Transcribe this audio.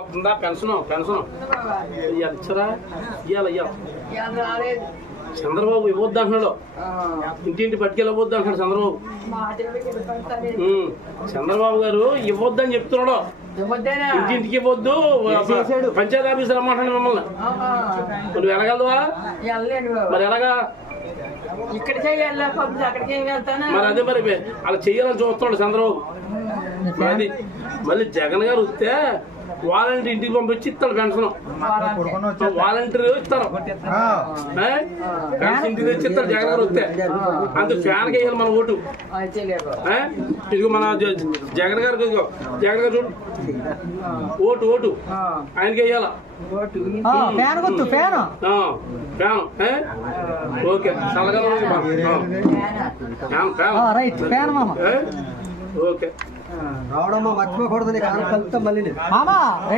వస్తుందా పెన్షన్ ఇచ్చరా ఇవ్వాలి చంద్రబాబు ఇవ్వద్దు అంటున్నాడు, ఇంటింటి పట్టుకెళ్ళవద్దు అంటున్నాడు చంద్రబాబు. చంద్రబాబు గారు ఇవ్వద్దని చెప్తున్నాడు, ఇంటింటికి ఇవ్వద్దు, పంచాయతీ ఆఫీస్ రమ్మంటాడు మిమ్మల్ని. నువ్వు వెళ్ళగలవా? మరి ఎలాగా? మరి అదే మరి అలా చెయ్యాలని చూస్తున్నాడు చంద్రబాబు. మళ్ళీ జగన్ గారు వస్తే వాలంటీర్ ఇంటికి పంపించి ఇస్తాడు పెన్షన్. వాలంటీర్ ఇస్తారు, పెన్షన్ ఇంటికి తెచ్చి ఇస్తారు జగన్ గారు వస్తే. అందుకు ఫ్యాన్కి వేయాలి మన ఓటు. ఇదిగో మన జగన్ గారు, జగన్ గారు చూడు, ఓటు ఆయనకి వేయాలా? ఫ్యాన్ ఓకే ఓకే రావడమ్మా మర్చిపోకూడదు.